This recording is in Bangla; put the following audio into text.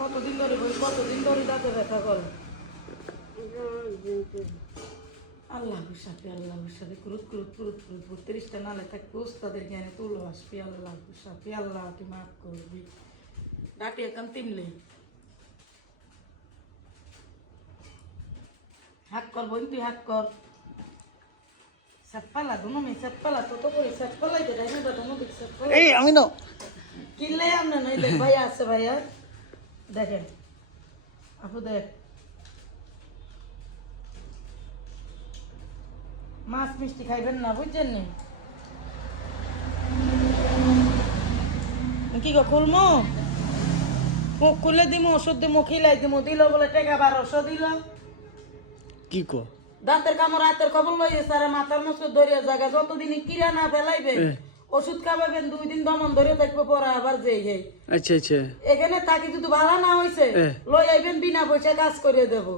কতদিন ধরে দাঁতে ব্যথা করে? আল্লাহ সাথে কুরুত 32টা নালে থাকবে ওস্তাদের জ্ঞানে তুলো আসবি। আল্লাহ সাথে আল্লাহ তুই মাফ করবি। ডাটি এখন তিনলে হাক কর বোন, তুই হাক কর। সাতপালা দোনো মেয়ে সাতপালা তো করে সাতপালাই দে রাই না দোনো দিক সাতপালা। এই আমি না কিনলে আমনে নই দেখ ভাইয়া আছে ভাইয়া দেখেন আপু দেখ মাছ মিষ্টি খাইবেন না বুঝছেন নি কি গো খুলমো মুখ খুলে দিমু ওষুধ দিমু খিলাই দিমু দিল বলে টাকা 1200 দিল কি কো দাঁতের কামড় রাতের খবর লইয়ে সারা মাথার মতো ধরিয়া জায়গা যতদিন কিরা না ফেলাইবে ওষুধ খাওয়াবেন 2 দিন দমন ধরে থাকবো পরে আবার যেই যাই। আচ্ছা আচ্ছা এখানে তাকে যদি ভাড়া না হয়েছে লই আইবেন বিনা পয়সা কাজ করে দেবো।